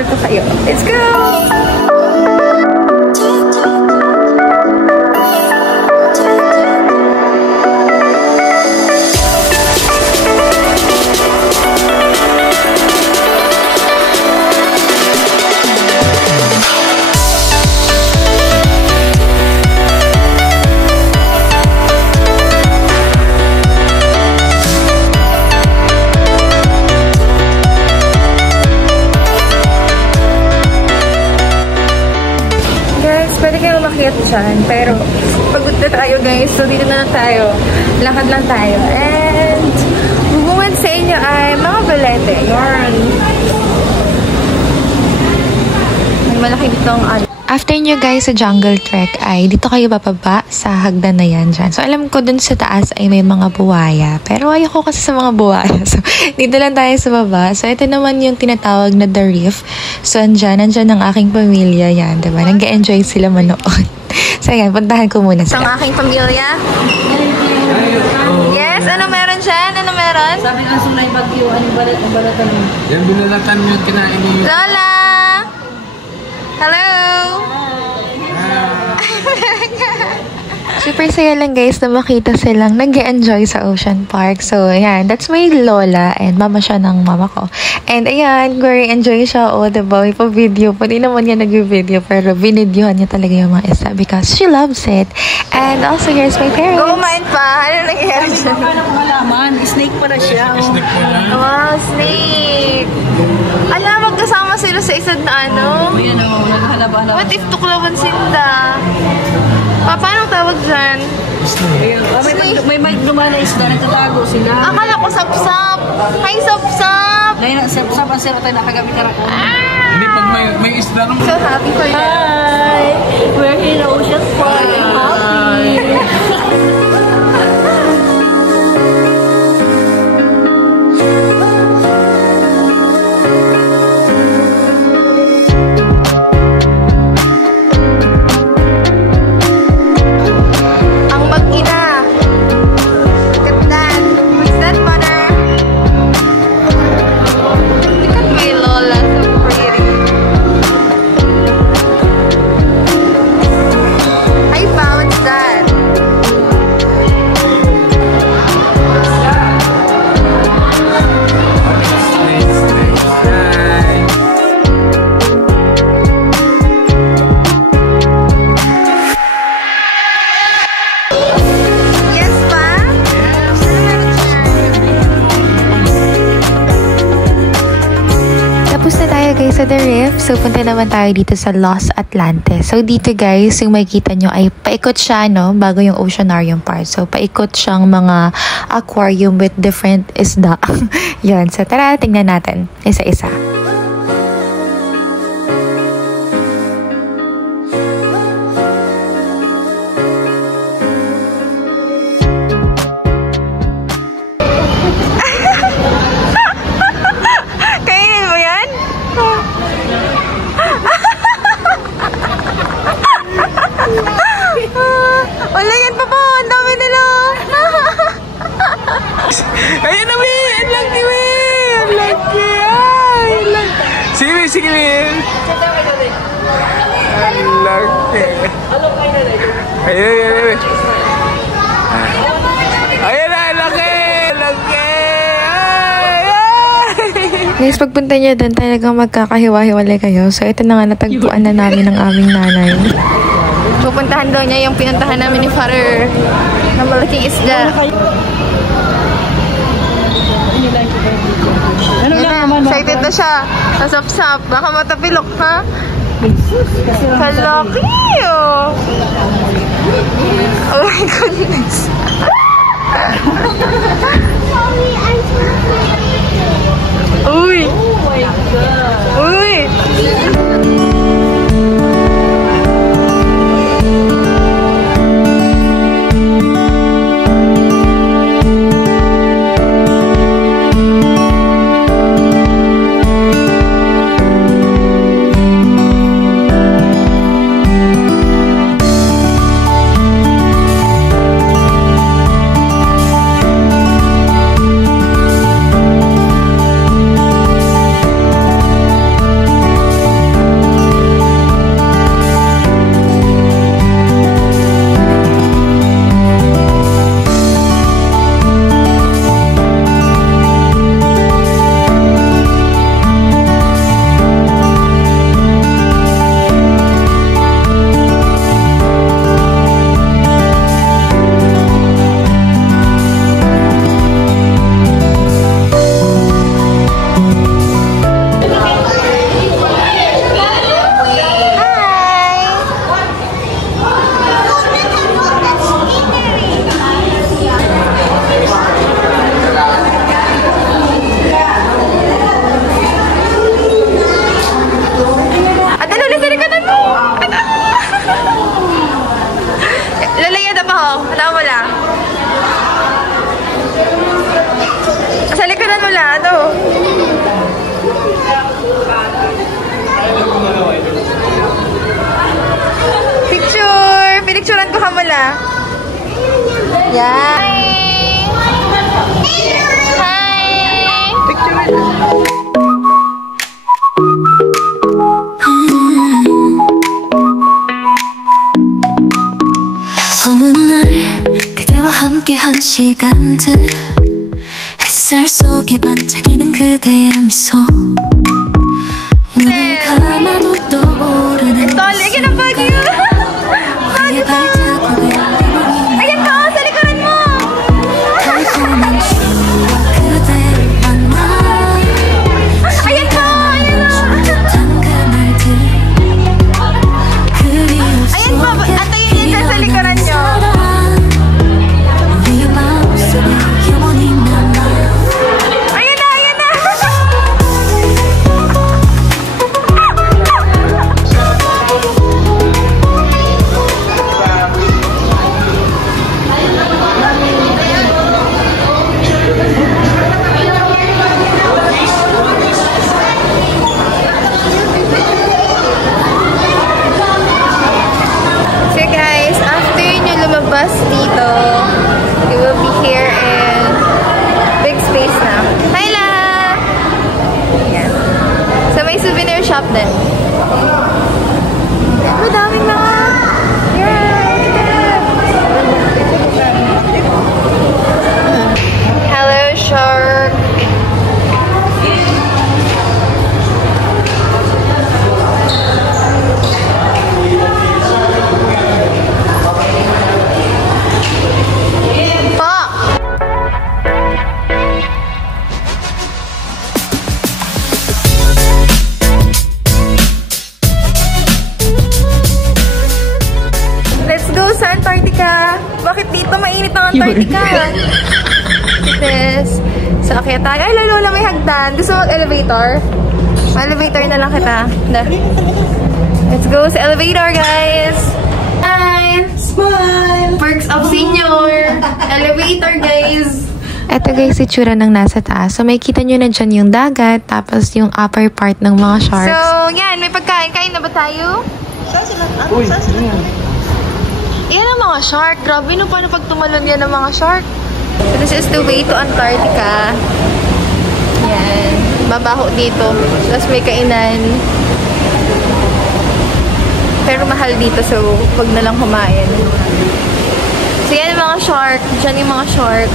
share ko kayo. Let's go! Dyan. Pero pagod na tayo guys, so dito na lang tayo, lakad lang tayo, and bubungan sa inyo ay mga balete. Yarn. May malaki ditong after nyo guys sa jungle trek ay dito kayo bababa sa hagdan na yan dyan. So alam ko dun sa taas ay may mga buwaya, pero ayoko kasi sa mga buwaya. So dito lang tayo sa baba. So ito naman yung tinatawag na The Reef. So andyan ang aking pamilya yan, diba? Nag-enjoy sila manood. So ayan, puntahan ko muna sila. Ang aking pamilya. Yes, ano meron dyan? Ano meron? Sabi nga sunay bagyo, anong balatan mo? Yan, binalatan nyo, kinain nyo. Lola! Hello! Super saya lang guys na makita silang nag-enjoy sa Ocean Park. So, ayan. That's my lola and mama siya ng mama ko. And ayan, very enjoy siya. O, diba? May pa-video. Pwede naman niya nag-video pero binidyohan niya talaga yung mga isa because she loves it. And also, here's my parents. Go mind pa. Ano nangyayari siya? Paano ko malaman? Snake para siya. Snake pala. Wow, snake. Alam, magkasama sila sa isang na ano. Ayan o, naghalaba-halaba. What if tuklaban sila? Paano tawag dyan? May lumana isda, nagtatago sila. Akala ko sapsap. Hi, sapsap. Sapsap ang sira tayo nakagamit na rako. Hindi, pag may isda nung... So happy for that. Hi! We're in Ocean Park. I'm happy. Sa The Reef, so punta naman tayo dito sa Los Atlantes. So dito guys, yung makikita nyo ay paikot siya, no, bago yung Oceanarium part. So paikot siyang mga aquarium with different isda. Yun, so tara, tingnan natin isa-isa. Wala yan pa po, ang dami nila. Ayun na, May! Ang laki, May! Ang laki! Ay, ang laki! Sige, sige, May! Ang laki! Ayun, ayun, ayun! Ayun na, ang laki! Ang laki! Ay, ay! Guys, pagpunta nyo doon, talagang magkakahiwa-hiwalay kayo. So, ito na nga, natagpuan na namin ng aming nanay. Pupuntahan daw niya yung pinuntahan namin ni Father na malaking isda. Excited na siya. Nasap-sap. Baka matapilok, ha? Kalaki, oh! Oh my goodness. Uy! Oh my God! Uy! Yeah. Hi! 어느 날 그대와 함께한 시간들 햇살 속에 반짝이는 그대의 미소 눈을 감아도 떠오르는 Look at the bagyo! 나의 발자국을 Ayan po! Sa likuran mo! 달콤한 추억 그대를 만나 Ayan po! Ayan o! 단 그날들 그리울 Ayan po! Antayin niyo dyan sa likuran nyo. 우리의 마음속에 영원히 남아 Ayan na! Ayan na! So guys, after nyo lumabas dito, you will be here in big space na. Hi La! Yan. So may souvenir shop din. Madaming mga... Hello shark! Pa! Let's go sa Antarctica! Bakit dito mainit ang Antarctica? Yes. So, akyat tayo. Ay, lalo may hagdan. Gusto mo elevator? Elevator na lang kita. Da. Let's go sa elevator, guys! Hi! Smile! Perks of senior! Elevator, guys! Eto guys, itsura ng nasa taas. So, makikita nyo na dyan yung dagat, tapos yung upper part ng mga sharks. So, yan. May pagkain. Kain na ba tayo? Yan ang mga shark. Grabe, no? Paano pag tumalon yan ang mga shark? So, this is the way to Antarctica. Yan. Mabaho dito. Tapos may kainan. Pero mahal dito, so wag na lang kumain. So, yan ang mga shark. Diyan yung mga shark.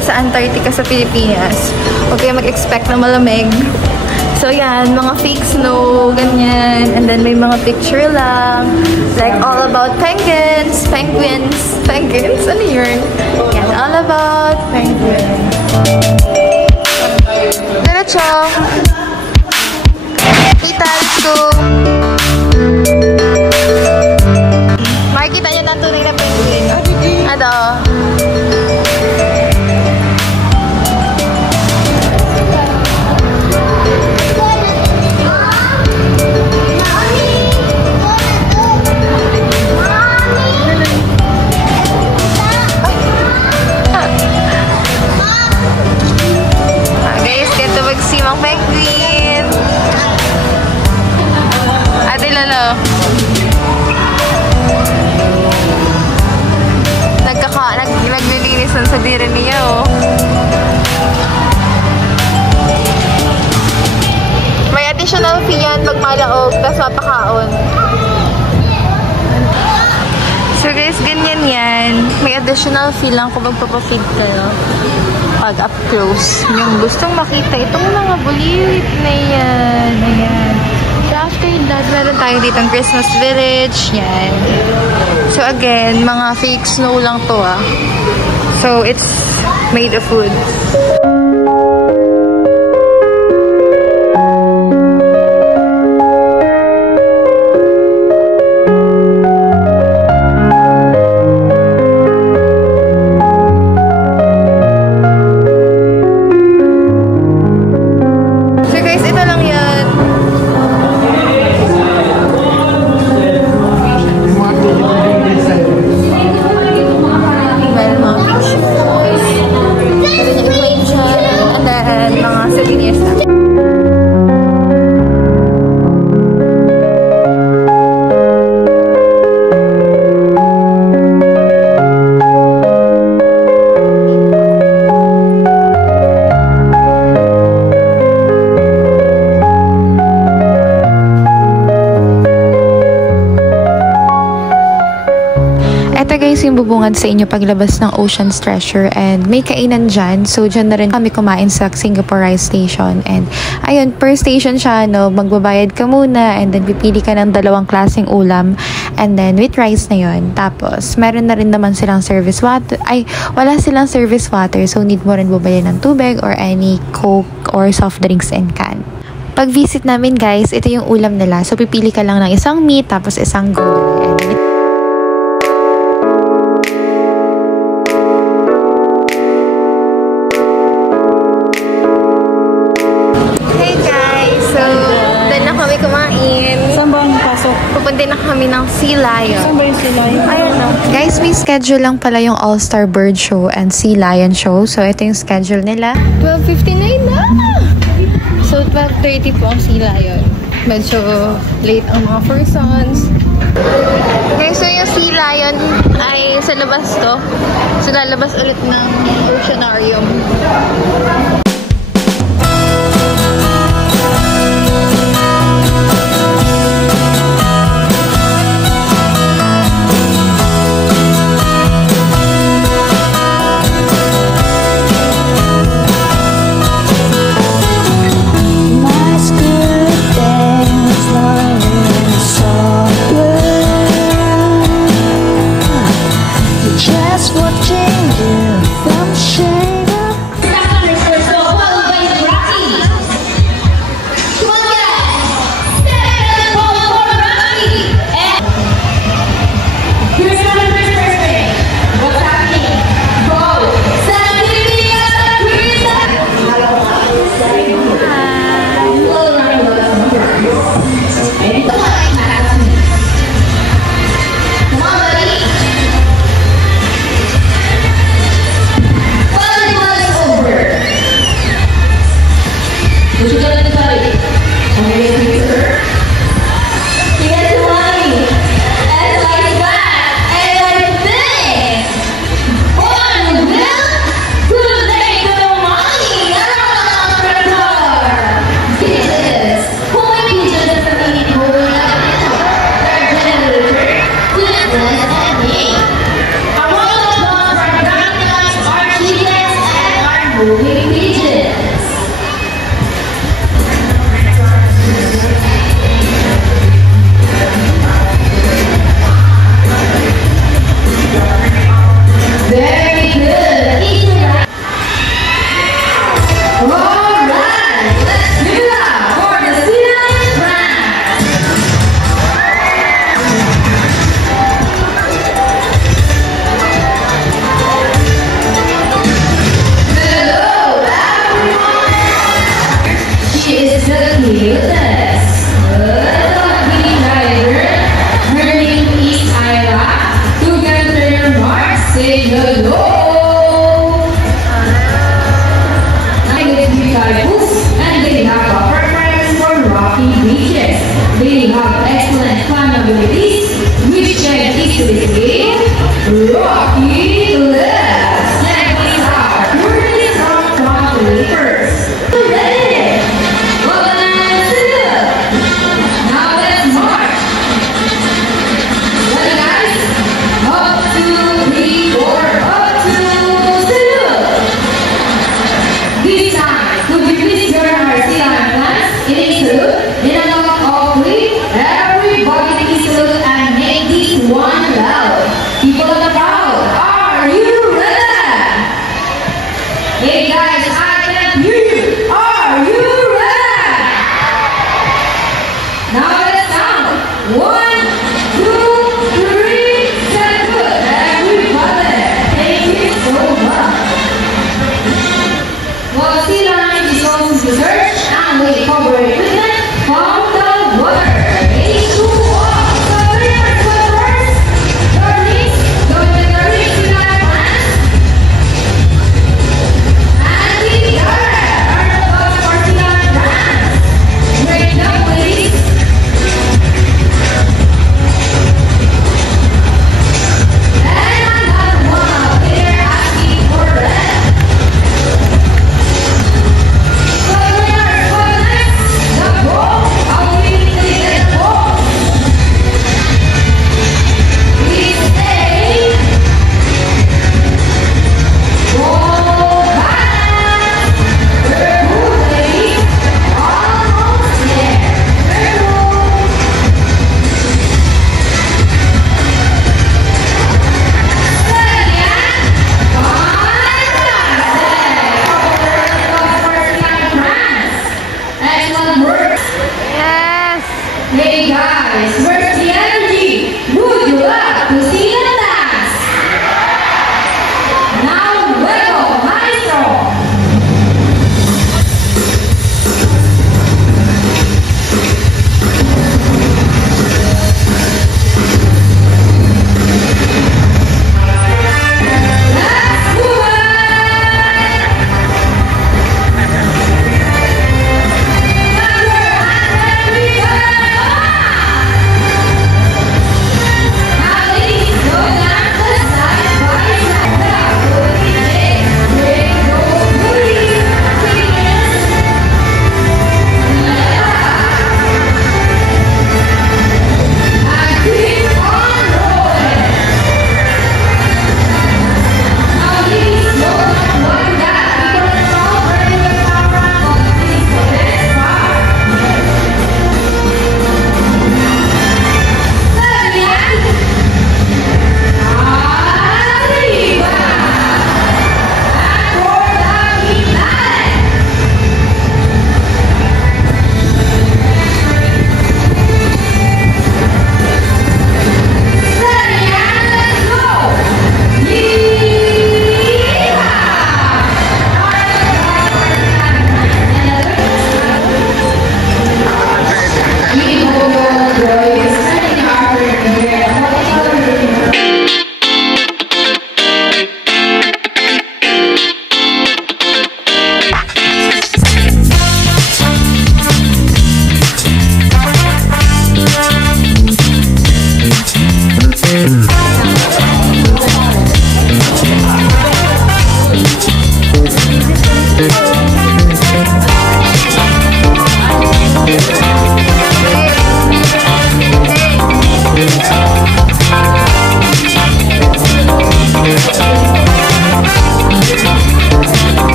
Sa Antarctica sa Pilipinas, huwag kayo mag-expect na malamig. So yan, mga fake snow, ganyan. And then may mga picture lang. Like all about penguins. Penguins? Ano yun? Yan, all about penguins. Diretso! Tita, let's go! Makikita niyo na tunay na penguin. Ano? Simang penguin. Ate Lolo. Naglilinis sa diri niya, oh. May additional fee yan pag malaog, tapos mapakaon. So guys, ganyan yan. May additional fee lang kung magpapafeed kayo. Pag up close. Yung gustong makita itong mga bulilit na yan. Ayan. So after that, meron tayo ditong Christmas Village. Yan. So again, mga fake snow lang to, ah. So it's made of wood. Ito guys yung bubungad sa inyo paglabas ng Ocean's Treasure and may kainan dyan. So dyan na rin kami kumain sa Singapore Rice Station. And ayun, per station siya, no, magbabayad ka muna and then pipili ka ng dalawang klaseng ulam and then with rice na yun. Tapos meron na rin naman silang service water. Ay, wala silang service water, so need mo rin bumili ng tubig or any Coke or soft drinks and can. Pag visit namin guys, ito yung ulam nila. So pipili ka lang ng isang meat tapos isang gulay. And pupunta na kami ng Sea Lion. Saan ba yung Sea Lion? Ayun no. guys, may schedule lang pala yung All-Star Bird Show and Sea Lion Show. So, ito yung schedule nila. 12:59 na! So, 12:30 po ang Sea Lion. Medyo late ang mga persons. Okay, so yung Sea Lion ay sa labas to. So, lalabas ulit ng Oceanarium. Everybody please salute and make this one loud. People on the crowd.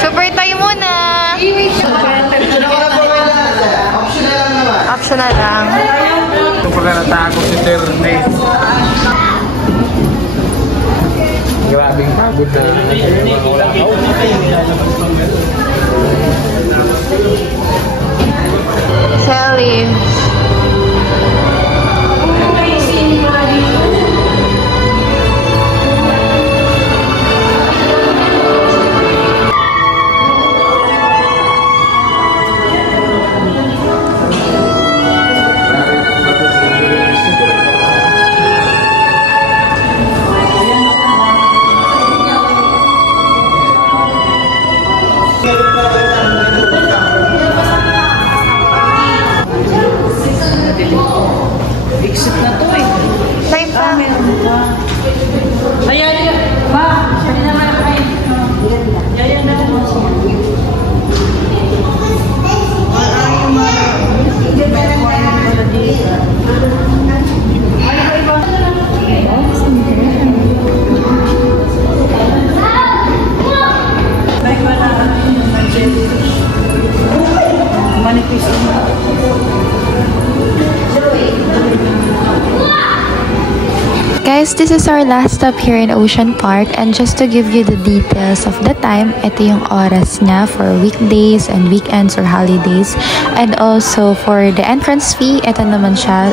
Super tayo muna. Optional lang. Ito pala natago si Terne. Grabing pagod na. Sally. Exit na to eh. Tayo pa. Ayan, ma. Sabi naman ako eh. Ayan na mo. Manipis mo. Guys, this is our last stop here in Ocean Park, and just to give you the details of the time, ito yung oras niya for weekdays and weekends or holidays. And also for the entrance fee, ito naman siya.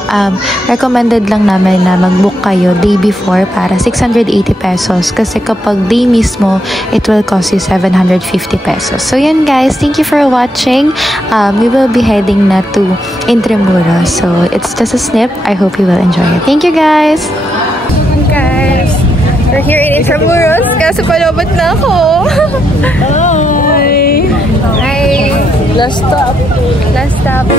Recommended lang namin na mag-book kayo day before para 680 pesos. Kasi kapag day mismo, it will cost you 750 pesos. So yun guys, thank you for watching. We will be heading na to Intramuros. So it's just a snip. I hope you will enjoy it. Thank you guys! Guys, we're here in Intramuros. Kaso palabot na ako. Hi! Hi! Last stop. Last stop.